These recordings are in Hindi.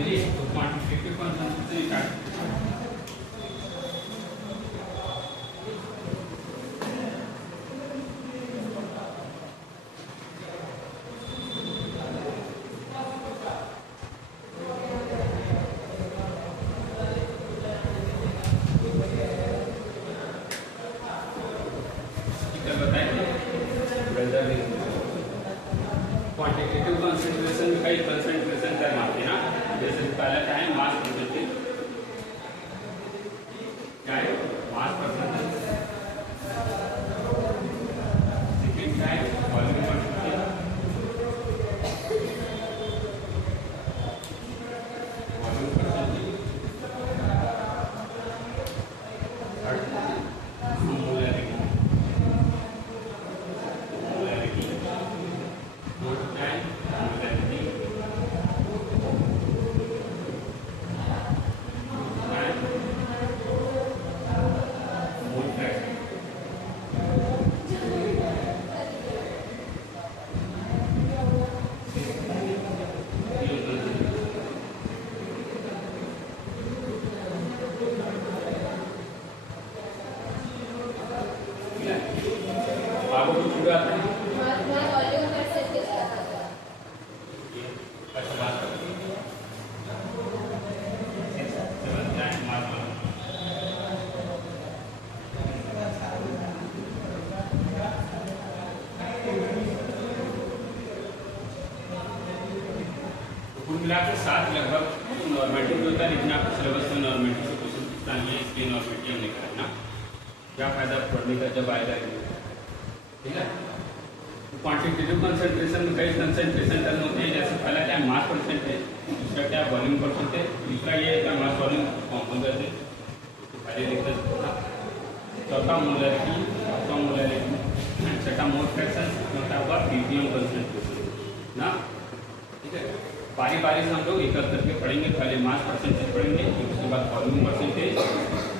चलिए तो quantitative concentration start. Quantitative concentration में कई कंसंट्रेशन टर्म आते हैं ना, जैसे पहला क्या है मास परसेंटेज, क्या है मास परसेंटेज, सेकंड क्या है volume percentage, volume percentage, third molarity, मिलाकर 7 लगभग नॉर्मेटिव जो होता है, लेकिन आपको सिलेबस में नॉर्मेटिव से क्वेश्चन पूछता नहीं है, इसलिए नॉर्मेटिव हमने कहा ना, क्या फायदा पढ़ने का जब आएगा, ठीक है। क्वांटिटेटिव कंसंट्रेशन में कई कंसंट्रेशन टर्म होते हैं, जैसे पहला क्या है मास परसेंटेज, दूसरा क्या है वॉल्यूम परसेंटेज, तीसरा ये है मास वॉल्यूम कॉम्पोनेंट, तो पहले लिखते हैं, चौथा मोलैरिटी, पांचवा मोलैरिटी, छठा मोल फ्रैक्शन, चौथा हुआ पीपीएम कंसंट्रेशन ना, ठीक है। बारी बारी से हम लोग एक करके पढ़ेंगे, पहले मास परसेंटेज पढ़ेंगे, फिर उसके बाद वॉल्यूम परसेंटेज,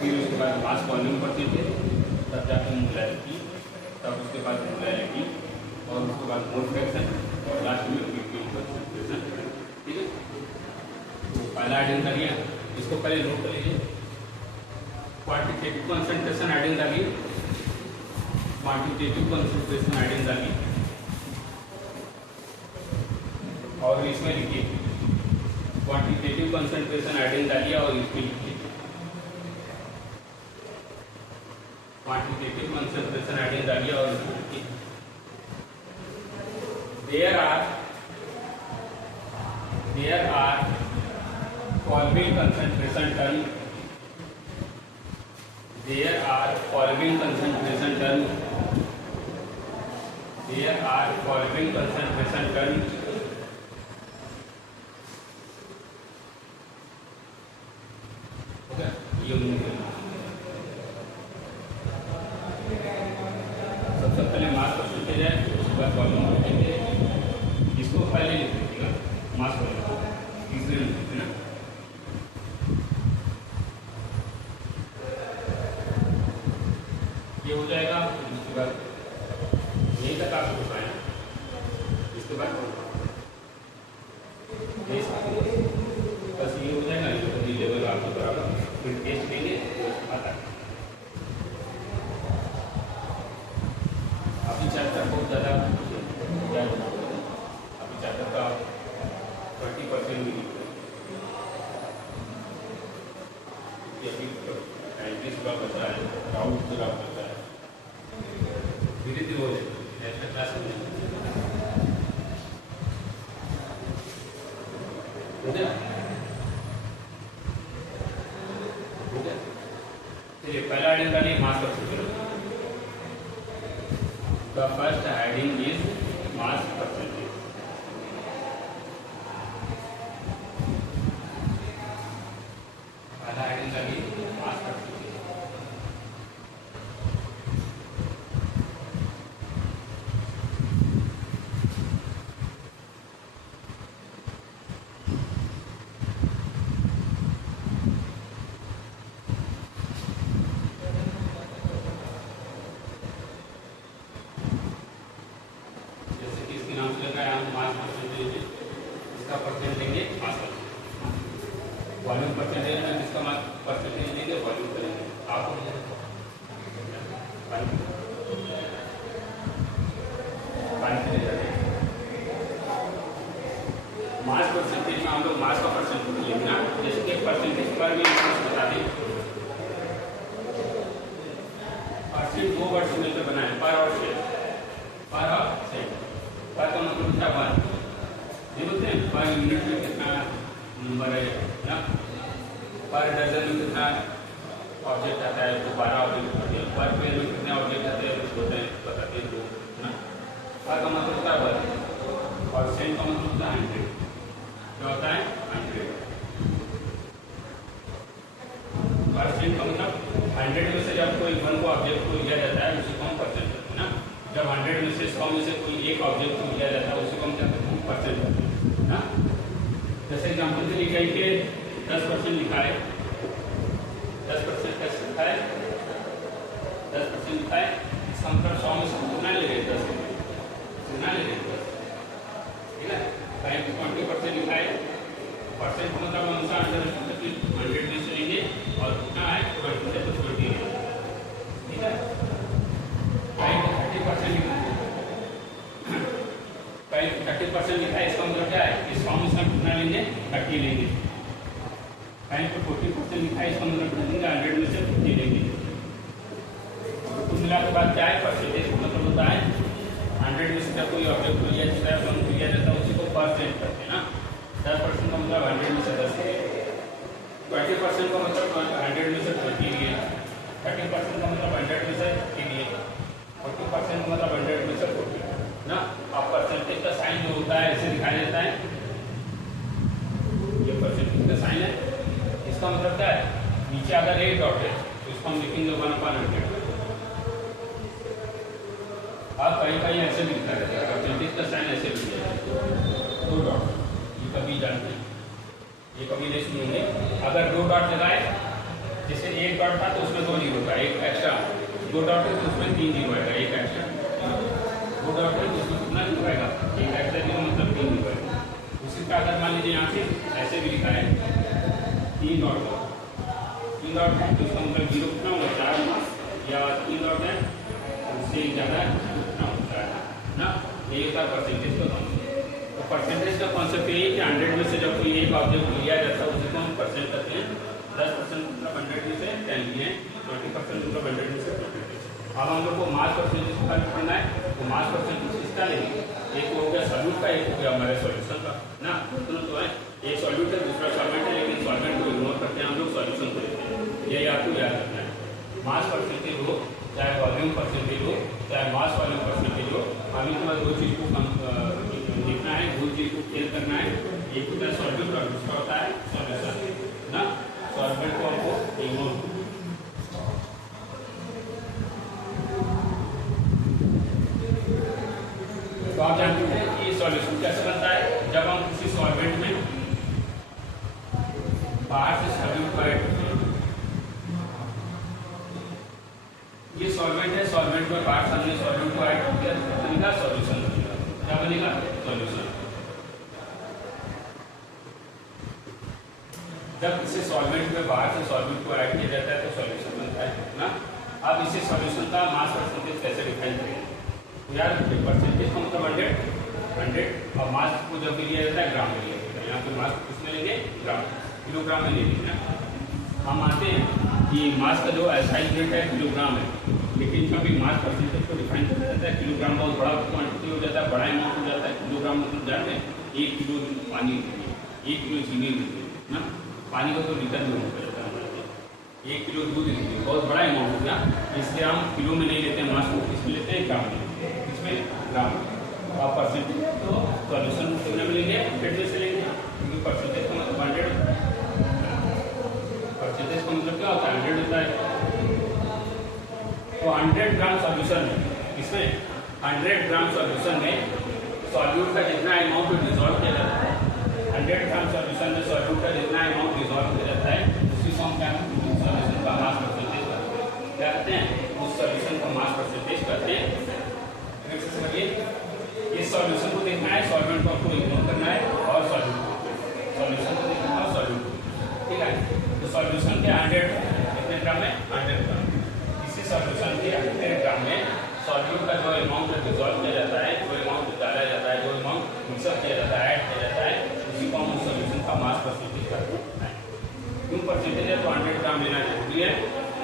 फिर उसके बाद मास वॉल्यूम परसेंटेज, तब जाकर मोलैरिटी, तब उसके बाद मोलैरिटी, और उसके बाद मोल फ्रैक्शन, और लास्ट में पीपीएम कंसंट्रेशन, ठीक है। तो पहला आइडियल कर लिया, इसको पहले नोट कर लीजिए, क्वांटिटेटिव कंसंट्रेशन आइडियल डालिए, क्वांटिटेटिव कंसंट्रेशन आइडियल डालिए, और इसमें लिखिए क्वांटिटेटिव कंसंट्रेशन आइडियल डालिए, और इसमें लिखिए क्वांटिटेटिव कंसंट्रेशन आइडियल डालिए, और इसमें लिखिए there are following concentration term, there are following concentration term, there are following concentration term, सबसे पहले मास परसेंटेज है, उसके बाद वॉल्यूम परसेंटेज, इसको पहले लिख दीजिएगा मास वॉल्यूम, तीसरे लिख दीजिए ना, ये हो जाएगा। उसके बाद यहीं तक आप हो पाए, इसके बाद बस ये हो जाएगा, ये लेवल आपको बराबर, फिर टेस्ट देंगे आता है। अभी चैप्टर बहुत ज़्यादा क्या होना, अभी चैप्टर का 20% भी अभी 35 का बचा है, राउंड पूरा बचा है, धीरे धीरे हो जाएगा नेक्स्ट क्लास में, हो गया। चलिए पहला आइडियल डालिए mass percentage, the first heading is mass percentage, पहला heading डालिए mass percentage, मास परसेंटेज, इसका परसेंट लेंगे मास परसेंटेज, वॉल्यूम परसेंटेज में जिसका मास परसेंटेज देंगे वॉल्यूम करेंगे आप मास परसेंटेज में हम लोग मास का परसेंटेज लेंगे ना, जैसे कि परसेंटेज पर भी बता दें परसेंट दो वर्ड से मिलकर बना है पर और सेट पर और सेट पर का मतलब क्या वन ये बोलते हैं पर यूनिट में कितना नंबर है ना, पर डजन में कितना ऑब्जेक्ट आता है तो 12 ऑब्जेक्ट होते हैं, पर पेज में कितने ऑब्जेक्ट आते हैं तो बताते हैं दो ना। पर का मतलब क्या वन और सेंट का मतलब होता है 100 क्या होता है 100 परसेंट का मतलब 100 में से जब कोई वन को ऑब्जेक्ट को लिया जाता है उसी को हम परसेंट करते हैं ना, जब 100 में से 100 में से कोई एक ऑब्जेक्ट को लिया जाता है उसी को हम क्या करते हैं परसेंट करते हैं ना। जैसे एग्जाम्पल से लिखा है कि 10% लिखा है, 10% कैसे लिखा है 10% लिखा है, इसका मतलब 100 में से कितना ले रहे 10 कितना ले रहे 10 ठीक है। 20% लिखा है, परसेंट मतलब अनुसार 100 में से लेंगे और कितना है 20 है तो 20 है ठीक है। 30% लिखा है, 30% लिखा है, इसका मतलब क्या है कि 100 में से कितना लेंगे 30 लेंगे। 40% लिखा है, इसका मतलब 100 में से 50 लेंगे। कुल मिला के बाद क्या है परसेंटेज मतलब होता है 100 में से जब कोई ऑब्जेक्ट को लिया जाता है लिया जाता है उसी को परसेंट करते हैं ना। 10% का मतलब 100 में से 10 लिए, 20% का मतलब 100 में से 20 लिए, 30% का मतलब 100 में से 30 लिए, 40% का मतलब 100 में से 40 ना। अब परसेंटेज का साइन जो होता है ऐसे दिखाया जाता है, ये परसेंटेज का साइन है, इसका मतलब क्या है नीचे अगर एक डॉट है तो इसको हम लिखेंगे 1/100। आप कहीं ऐसे भी लिखा जाता है परसेंटेज का साइन ऐसे भी लिखा जाता है 2 डॉट, ये कभी जानते हैं ये कभी नहीं सुनेंगे। अगर 2 डॉट लगाए जैसे एक डॉट था तो उसमें 2 जीरो था, एक एक्स्ट्रा 2 डॉट है तो उसमें 3 जीरो आएगा, एक एक्स्ट्रा 2 डॉट है तो उसमें कितना जीरो आएगा एक एक्स्ट्रा जीरो मतलब 3 जीरो आएगा। उसी का अगर मान लीजिए यहाँ से ऐसे भी लिखा है 3 डॉट है तो उसका मतलब जीरो कितना होगा 4 या 3 डॉट है उससे ज़्यादा कितना होता है ना। ये होता है परसेंटेज का कॉन्सेप्ट। तो परसेंटेज का कॉन्सेप्ट यही है कि 100 में से जब कोई एक ऑब्जेक्ट लिया जाता है उसी को हम परसेंट करते हैं। 10% मतलब 100 में से 10 लिए, 20% मतलब 100 में से 20। अब हम लोग को मास परसेंटेज का करना है तो मास परसेंटेज इसका लेंगे, एक हो गया सॉल्यूट का, एक हो गया हमारे सॉल्यूशन का ना। दोनों तो है, एक सॉल्यूट है दूसरा सॉल्वेंट है, लेकिन सॉल्वेंट को इग्नोर करते हैं हम लोग, सॉल्यूशन को लेते हैं। ये आपको याद रखना है। मास परसेंटेज हो चाहे वॉल्यूम परसेंटेज हो चाहे मास वॉल्यूम परसेंटेज हो, अभी तो 2 चीज़ को लिखना है, 2 चीज़ को फेल करना है। एक होता है सॉल्वेंट और दूसरा होता है सॉल्यूशन ना। सॉल्वेंट को आपको इग्नोर, तो आप जानते हैं कि सॉल्यूशन कैसे बनता है। जब हम किसी सॉल्वेंट में बाहर से सॉल्यूट को ऐड करते हैं, ये सॉल्वेंट है, सॉल्वेंट में बाहर से हमने सॉल्यूट को ऐड कर दिया तो बनेगा सॉल्यूशन, बनेगा क्या बनेगा सॉल्यूशन। जब इसे सॉल्वेंट में बाहर से सॉल्यूट को ऐड किया जाता है तो सॉल्यूशन बनता है ना। अब इसे सॉल्यूशन का मास परसेंटेज कैसे डिफाइन करेंगे तो यार परसेंटेज का मतलब 100 और मास को जब भी लिया जाता है ग्राम में लिया जाता है। यहाँ पे मास किसमें लेंगे ग्राम, किलोग्राम में ले लेंगे ना। हम मानते हैं कि मास का जो एसआई यूनिट है किलोग्राम है, लेकिन इसका भी मास परसेंटेज को डिफाइन किया जाता है। किलोग्राम बहुत बड़ा क्वांटिटी हो जाता है, बड़ा अमाउंट हो जाता है। किलोग्राम मतलब जानते हैं 1 किलो पानी लीजिए, 1 किलो चीनी लीजिए ना, पानी का तो लीटर में होता है हमारे, 1 किलो दूध लीजिए, बहुत बड़ा अमाउंट हो गया। इसलिए हम किलो में नहीं लेते हैं मास को, किसमें लेते हैं ग्राम में, इसमें ग्राम। आप परसेंटेज तो सॉल्यूशन कितने में लेंगे 100 से लेंगे, क्योंकि परसेंटेज का मतलब 100, परसेंटेज का मतलब क्या होता है 100 होता है। तो 100 ग्राम सॉल्यूशन में, इसमें 100 ग्राम सॉल्यूशन में सॉल्यूट का जितना अमाउंट डिजॉल्व किया जाता है, 100 ग्राम सॉल्यूशन में सॉल्यूट का जितना अमाउंट डिजॉल्व किया जाता है उसी को हम क्या सॉल्यूशन का मास परसेंटेज करते हैं। क्या कहते हैं उस सॉल्यूशन का मास परसेंटेज करते हैं। समझिए इस सॉल्यूशन को देखना है, सॉल्वेंट को आपको इग्नोर करना है और सॉल्यूशन को देखना है और सॉल्यूट, ठीक है। परसेंटेज करते हैं। क्यों परसेंटेज है? तो 100 ग्राम लेना जरूरी है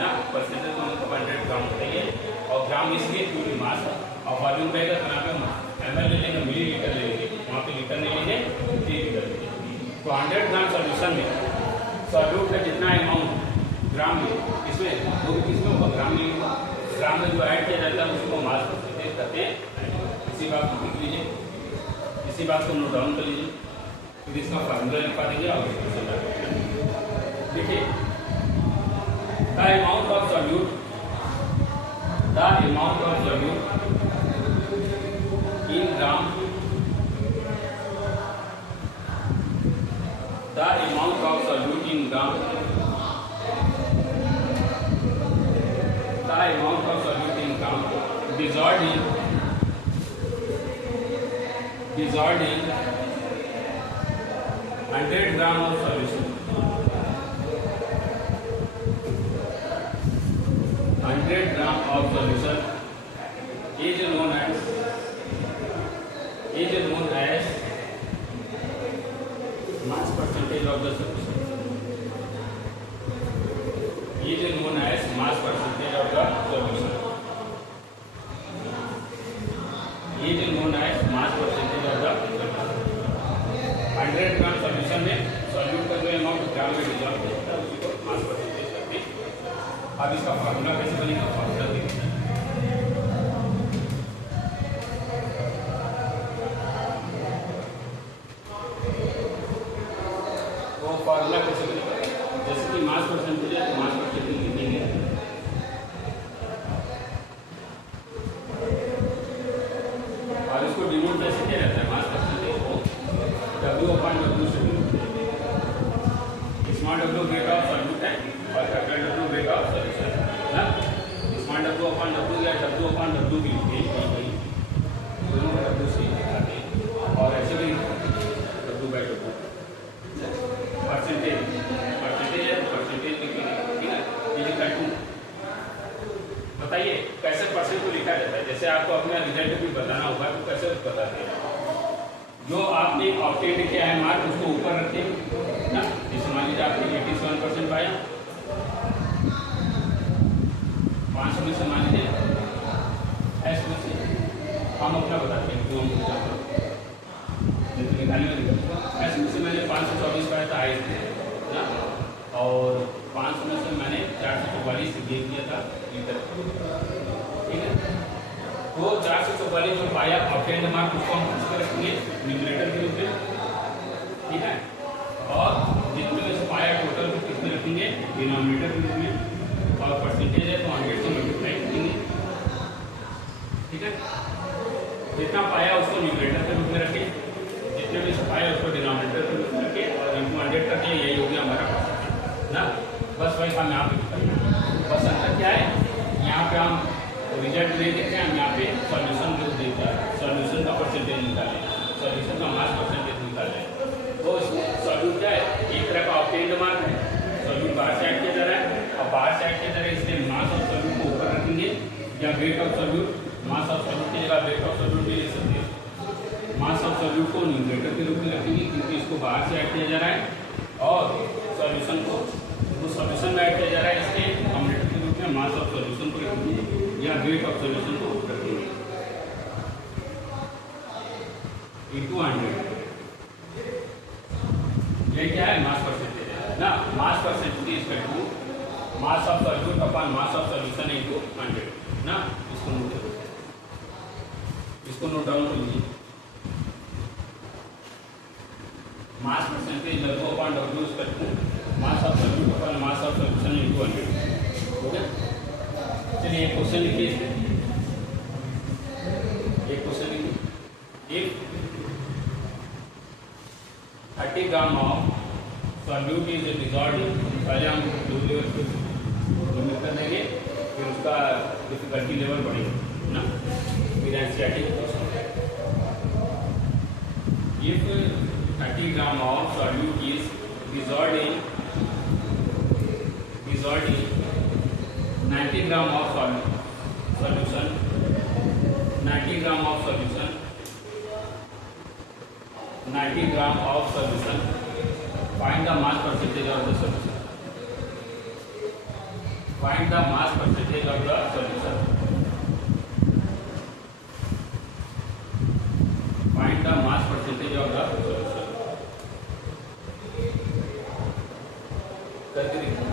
ना, परसेंटेज तो मतलब 100 ग्राम चाहिए। और ग्राम इसलिए क्योंकि मास और वॉल्यूम रहेगा तो यहाँ पे ml ले लेंगे, मिलीलीटर ले लेंगे, वहाँ पे लीटर नहीं लेंगे, लीटर लेंगे। तो 100 ग्राम सोल्यूशन में सॉल्यूट का जितना अमाउंट ग्राम में, इसमें वो भी किसमें होगा? ग्राम में। ग्राम में जो ऐड किया जाता है उसको मास परसेंटेज कहते हैं। इसी बात को लिख लीजिए, इसी बात को नोट डाउन कर लीजिए, फिर इसका फार्मूला लिखा देंगे और देखिए the amount of solute in gram, the amount of solute in gram, the amount of solute in gram dissolved in 100 gram of solution, 100 gram of solution is known as mass percentage of the solution, is known as mass percentage of the solution, is known as mass percentage of the solution। 100 gram solution में सॉल्यूट का जो अमाउंट ग्राम में डिजॉल्व होता है उसी को मास परसेंटेज करते हैं। अब इसका फार्मूला कैसे बनेगा? फार्मूला देखिए, वो फार्मूला कैसे बनेगा? जैसे कि मास परसेंटेज है तो मास परसेंटेज लिखेंगे, और इसको डिनोट कैसे किया जाता है? मास परसेंटेज को W/W से डिनोट किया जाता है। Small W weight of solute है और capital W weight of solution है ना। स्मॉल W/W या W/W भी लिखते हैं, दोनों W से लिखाते हैं, और ऐसे भी W/W परसेंटेज है तो परसेंटेज लिखेंगे, ठीक है। ये लिखा 2। बताइए कैसे परसेंट को लिखा जाता है? जैसे आपको अपना रिजल्ट भी बताना होगा तो कैसे बताते हैं? जो आपने ऑब्टेन किया है मार्क उसको ऊपर रखते हैं ना। जैसे मान लीजिए आपने 87% पाया, 500 में से मान लीजिए S में से हम अपना बताते हैं जो हम निकालने में S में से मैंने 524 पाया था हाइस्ट ना, और 500 में से मैंने 444 गेन किया था लीटर, ठीक है। तो 444 जो पाया ऑब्टेन्ड मार्क उसको हम किस पर रखेंगे? न्यूमरेटर के रूप में, ठीक है। और जितने में से पाया टोटल को किस में रखेंगे? डिनोमिनेटर के रूप में, और परसेंटेज है तो 100 से मल्टीप्लाई करेंगे, ठीक है। जितना पाया उसको न्यूमरेटर के रूप में रखें, जितने में से पाया उसको डिनोमिनेटर के रूप में रखें, और इनको 100 करके यही हो गया हमारा परसेंटेज ना। बस वही काम यहाँ पे करेंगे। बस अंतर क्या है? यहाँ पे हम रिजल्ट नहीं देते हैं, हम यहाँ पे सॉल्यूशन जो देते हैं, सॉल्यूशन का परसेंटेज निकालें, सॉल्यूशन का मास परसेंटेज निकालें। तो सॉल्यूट क्या है? एक तरह का ऑब्टेन्ड मार्क है, सॉल्यूट बाहर से ऐड किया जा रहा है, और बाहर से ऐड किया जा रहा है इसलिए मास ऑफ सॉल्यूट को ऊपर रखेंगे, या weight of solute, mass of solute की जगह वेट ऑफ सॉल्यूट भी ले सकते हैं। मास ऑफ सॉल्यूट को न्यूमरेटर के रूप में रखेंगे क्योंकि इसको बाहर से ऐड किया जा रहा है, और सॉल्यूशन को जो सॉल्यूशन में ऐड किया जा रहा है इसके डिनोमिनेटर के रूप में मास ऑफ सॉल्यूशन को रखेंगे, या वेट ऑफ सॉल्यूशन को रखेंगे into 100। ये क्या है? मास परसेंटेज है ना। Mass percentage is equal to mass of solute upon mass of solution into 100 ना। इसको नोट डाउन कर लीजिए। Mass percentage W/W is equal to mass of solute upon mass of solution into 100, हो गया। चलिए एक क्वेश्चन लिखिए, एक क्वेश्चन लिखिए। If 30 gram of solute is dissolved, पहले हम कर देंगे, फिर उसका डिफिकल्टी लेवल बढ़ेगा ना। फिर NCERT question, if 30 gram of solute is dissolved in 90 gram of solution, 90 gram of solution, 90 gram of solution Find the mass percentage of the solution. Find the mass percentage of the solution. Find the mass percentage of the solution. करके देखिए.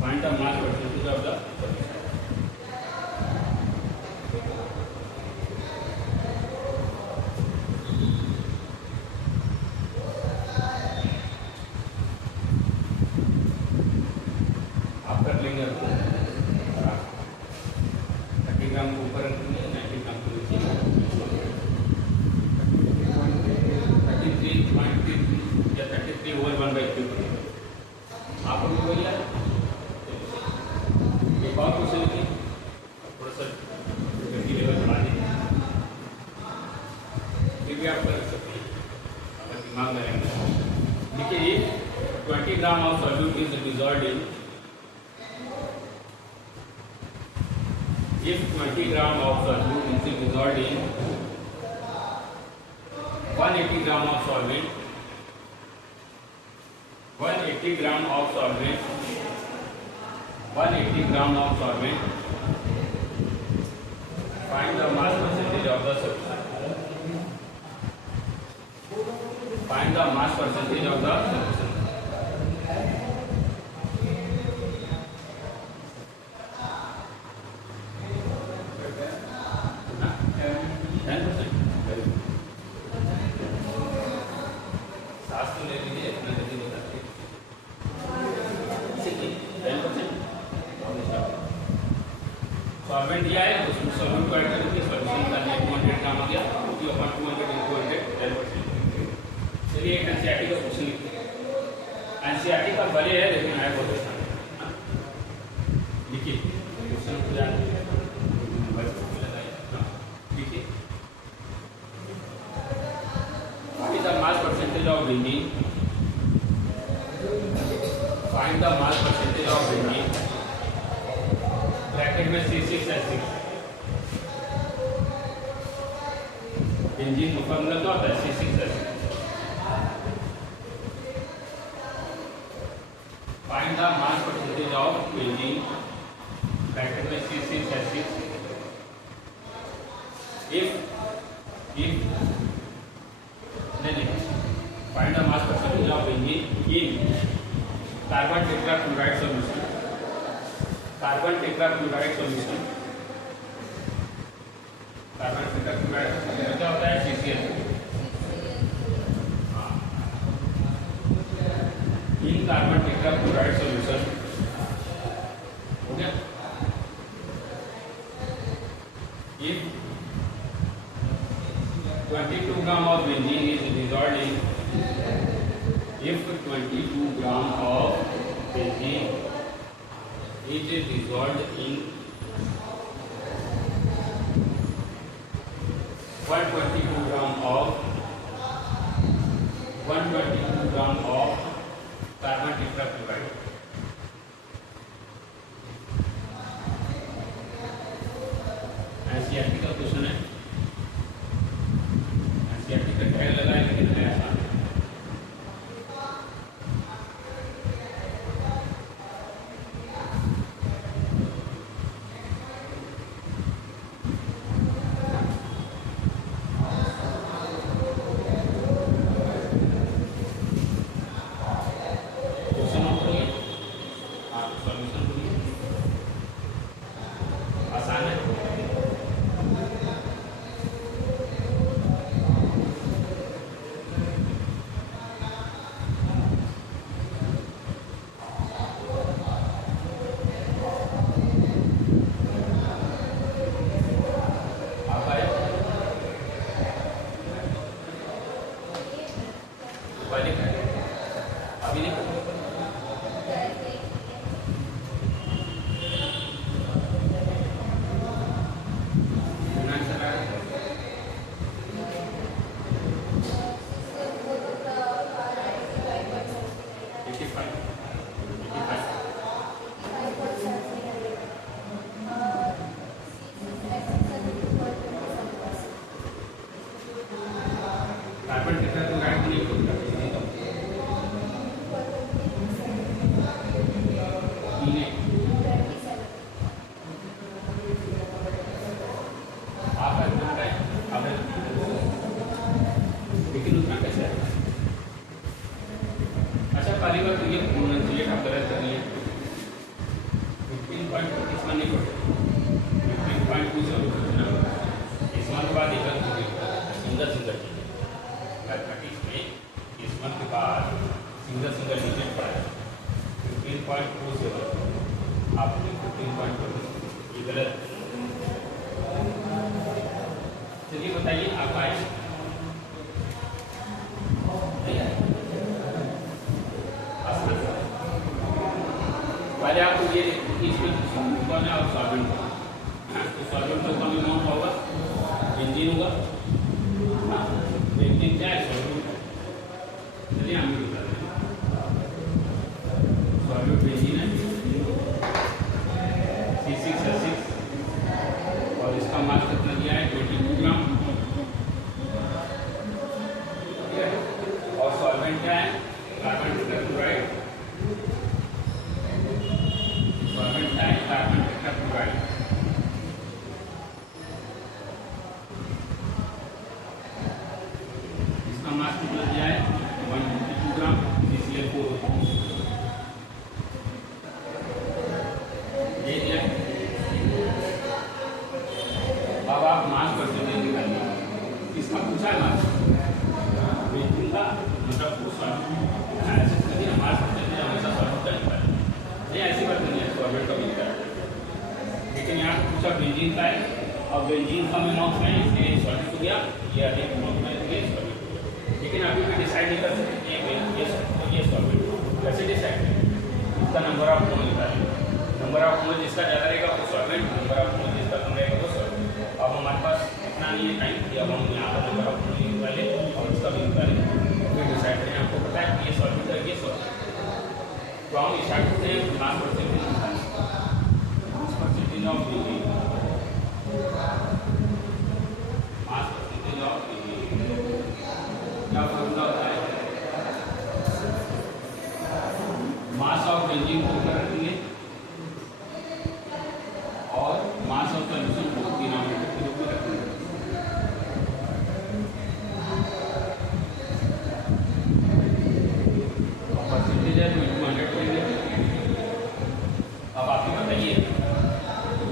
Find the mass percentage of the solution. आप कर लेंगे. 30 ग्राम को ऊपर रखेंगे, 90 ग्राम को नीचे. 33.33 या 33 over 1/3. आपको भी वही है. एक और क्वेश्चन की थोड़ा सा गति लेवल बढ़ा दीजिए, फिर भी आप कर सकते हैं अगर दिमाग में रहेंगे. देखिए 20 gram of solute is dissolved in. If 20 gram of solute is dissolved in 180 gram of solvent, 180 gram of solvent, 180 gram of solvent, find the mass percentage of the solution. Find the mass percentage of the solution. Solvent दिया है, उसमें सॉल्वेंट को ऐड करके सॉल्यूशन निकालना है. 200 ग्राम आ गया, 2/200 into 100 10%. चलिए एक एनसीईआरटी का क्वेश्चन लिखते हैं. एनसीईआरटी का बड़े है लेकिन आया बहुत आसान है. लिखिए क्वेश्चन को जान लिखिए. What is the mass percentage of benzene? Find the mass percentage of benzene. Bracket में C6H6. बेंजीन का फॉर्मूला क्या होता है? C6H6. Find the mass percentage of benzene. Bracket में C6H6. if नहीं find the mass percentage of benzene in carbon tetrachloride solution. Carbon tetrachloride solution. Carbon tetrachloride क्या होता है? CCl. इन कार्बन टेट्राक्लोराइड सॉल्यूशन हो गया. If 22 gram of benzene is dissolved in, if 22 gram of benzene is dissolved in 122 gram of carbon tetrachloride. NCERT का क्वेश्चन है. एनसीईआरटी का टैग लगाए लेकिन है आसान. शुरू करते हैं ना, इस मंथ के बाद एक सिंगल सिंगल मैथमेटिक्स में इस मंथ के बाद सिंगल सिंगल डिजिट पढ़ा 15.47 आपने 15.47 ये गलत। चलिए बताइए आप आए पहले आपको ये इसमें कौन है और सॉल्वेंट, तो सॉल्वेंट का कम अमाउंट होगा बेंजीन होगा, बेंजीन क्या है सॉल्वेंट। चलिए हम भी बता दें सॉल्वेंट बेंजीन है C6H6 और इसका मास कितना दिया है 22 ग्राम, ठीक है। और सॉल्वेंट क्या है कार्बन टेट्राक्लोराइड, सॉल्वेंट क्या है कार्बन टेट्राक्लोराइड। इसका मास कितना दिया है 152 ग्राम CCl4 ये दिया। अब आप मास परसेंटेज निकालिए, इसका पूछा है मास बेंजीन का मतलब वो सॉल्वेंट ऐसे करिए मास परसेंटेज हमेशा सॉल्वेंट का निकालें, नहीं ऐसी बात नहीं है सॉल्वेंट का भी निकालें, लेकिन यहाँ पूछा बेंजीन का है और बेंजीन कम अमाउंट में इसलिए सॉल्वेंट हो गया, ये अधिक अमाउंट में इसलिए सॉल्वेंट हो गया। लेकिन अभी भी डिसाइड नहीं कर सकते ये सॉल्वेंट कैसे डिसाइड करें, उसका नंबर ऑफ मोल निकालें, नंबर ऑफ मोल जिसका ज़्यादा रहेगा वो सॉल्वेंट, नंबर ऑफ मोल जिसका कम रहेगा वो सॉल्वेंट। अब हमारे पास इतना नहीं है टाइम कि अब हम यहाँ पर नंबर ऑफ मोल निकालें और इसका भी निकालें, फिर डिसाइड करें। आपको पता है कि ये सॉल्वेंट है ये सॉल्वेंट, तो हम स्टार्ट करते हैं mass percentage of benzene, mass percentage of benzene क्या फॉर्मूला होता है, मास ऑफ बेंजीन को ऊपर रखेंगे और मास ऑफ सॉल्यूशन को डिनोमिनेटर के रूप में रखेंगे। परसेंटेज है तो 200 करेंगे। अब आप ही बताइए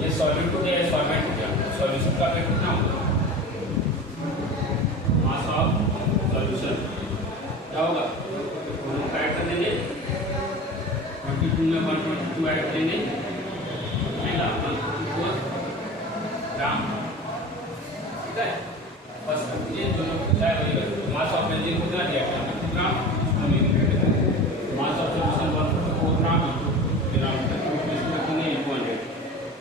ये सॉल्वेंट हो गया, सॉल्वेंट हो गया, सॉल्यूशन का वेट कितना होगा, मास ऑफ सॉल्यूशन क्या होगा, दोनों का ऐड कर देंगे 22 में 122 ऐड करेंगे ग्राम, ठीक है। बस ये दोनों चाहे वही मास ऑफ बेंजीन कितना दिया गया 2 ग्राम, मास ऑफ सॉल्यूशन 154 ग्राम रखेंगे 200,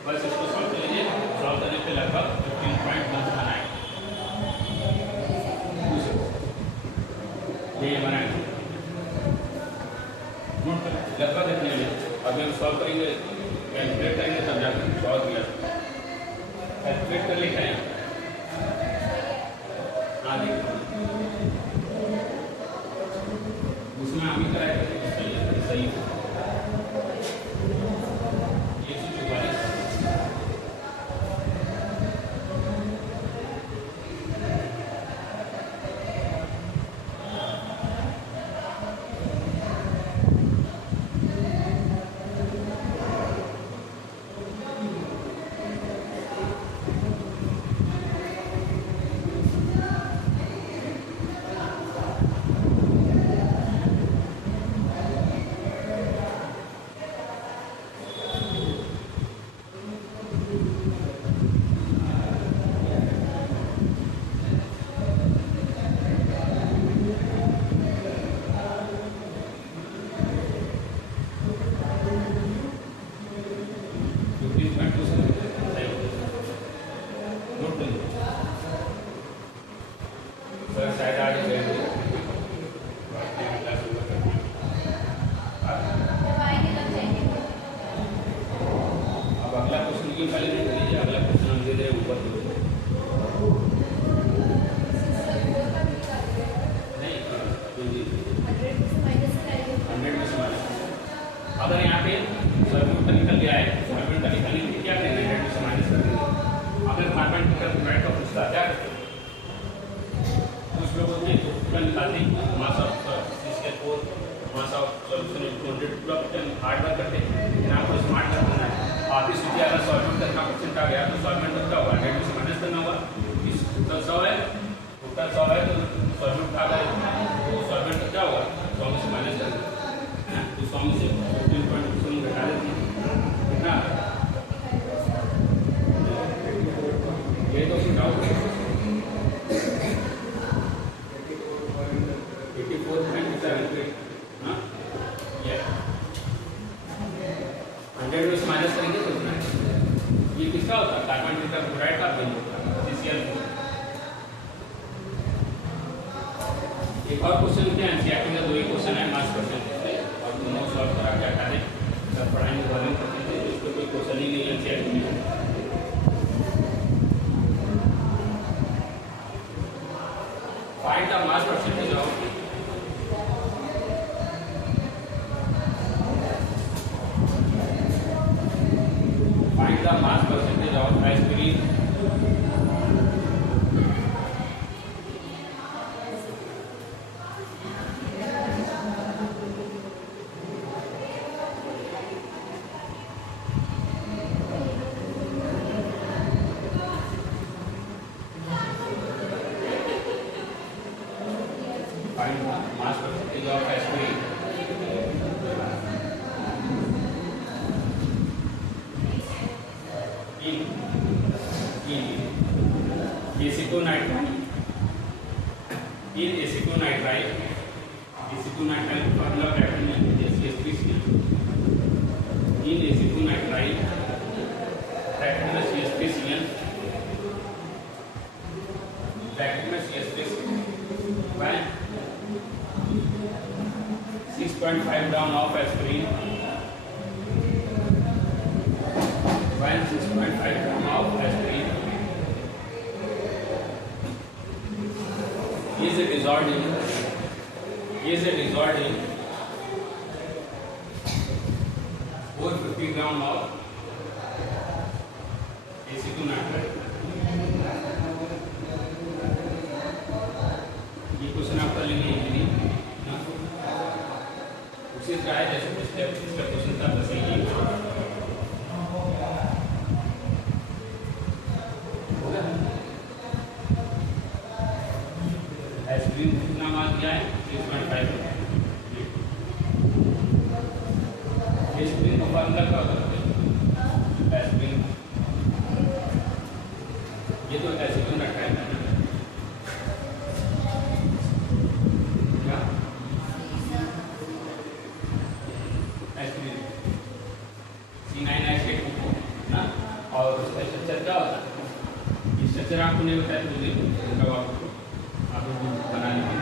बस इसको सॉल्व कर लीजिए, सॉल्व करने पे लगभग 15.1 आए, ये हमारा नोट कर लगभग इतने में। अभी हम सॉल्व करेंगे कैलकुलेट करेंगे तब जाकर सॉल्व किया, कैलकुलेट कर लिखा है आगे उसमें हम ही कराए सही 144 अगर यहाँ पे सर्किट का निकल गया है, सर्किट का निकलने के लिए क्या करेंगे, रेड से माइनस कर देंगे। अगर कार्बन टेट्राक्लोराइड का पूछता क्या करते हैं, कुछ लोग होते हैं तो निकालते हैं mass of CCl4 mass of solution 200 पूरा हार्ड वर्क करते हैं, लेकिन आपको स्मार्ट कर देना है। आपकी सूची अगर सॉल्वेंट का 100% आ गया तो सॉल्वेंट का क्या होगा, 100 से माइनस करना होगा। उत्तर 100 है, उत्तर 100 है तो सॉल्वेंट का तो सॉल्वेंट का क्या होगा, 100 में से माइनस करना, तो 100 में से 15.2 घटा देते हैं, कितना ये तो डाउट है 84.73। हाँ ये 100 में से माइनस करेंगे तो ये किसका होता है, कार्बन टेट्राक्लोराइड का बन होता है CCl। एक और क्वेश्चन क्या एनसीईआरटी का 2 ही क्वेश्चन है मास परसेंटेज से, और दोनों सॉल्व करा के हटा दें, सब पढ़ाएंगे वॉल्यूम परसेंटेज, इसको कोई क्वेश्चन ही नहीं है एनसीईआरटी में। Find the mass percentage of find the mass percentage of aspirin find the mass percentage of aspirin acetonitrile in acetonitrile formula pattern में CH3Cl in acetonitrile pattern में CH3Cl pattern में CH3Cl when 6.5 gram of aspirin when 6.5 gram of aspirin is dissolved in 450 gram of acetonitrile। ये क्वेश्चन आप कर लेंगे इजीली, उसी तरह है जैसे इसका क्वेश्चन था बस यही एस्पिरिन कितना मास दिया है 6.5। एस्पिरिन को फॉर्मूला क्या होता है, एस्पिरिन ये तो एसिटोनाइट्राइल है क्या, एस्पिरिन C9H8 ना, और उसका स्ट्रक्चर क्या होता है, ये स्ट्रक्चर आपको नहीं बताया तो मुझे आपको बना लीजिए।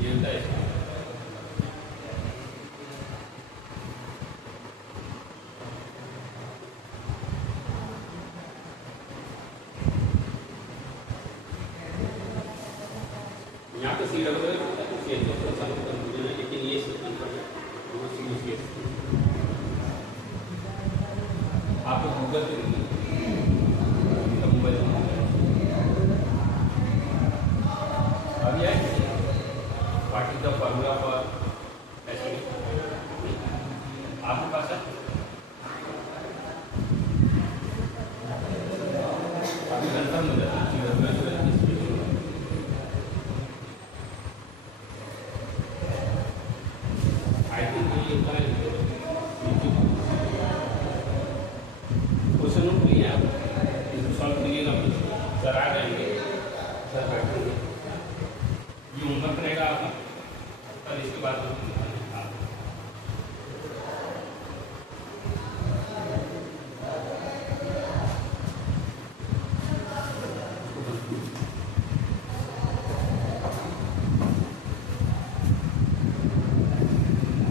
ये होता है यहाँ पे सी डबल लेकिन ये आपको गूगल पे मोबाइल अभी है what is the formula for aspirin आपके पास है, अभी कंफर्म हो जाता है। आई थिंक ये होता है क्वेश्चन नोट लिए आप, इसको सॉल्व करिएगा, सर आ जाएंगे, सर बैठेंगे, ये होमवर्क रहेगा आपका, और इसके बाद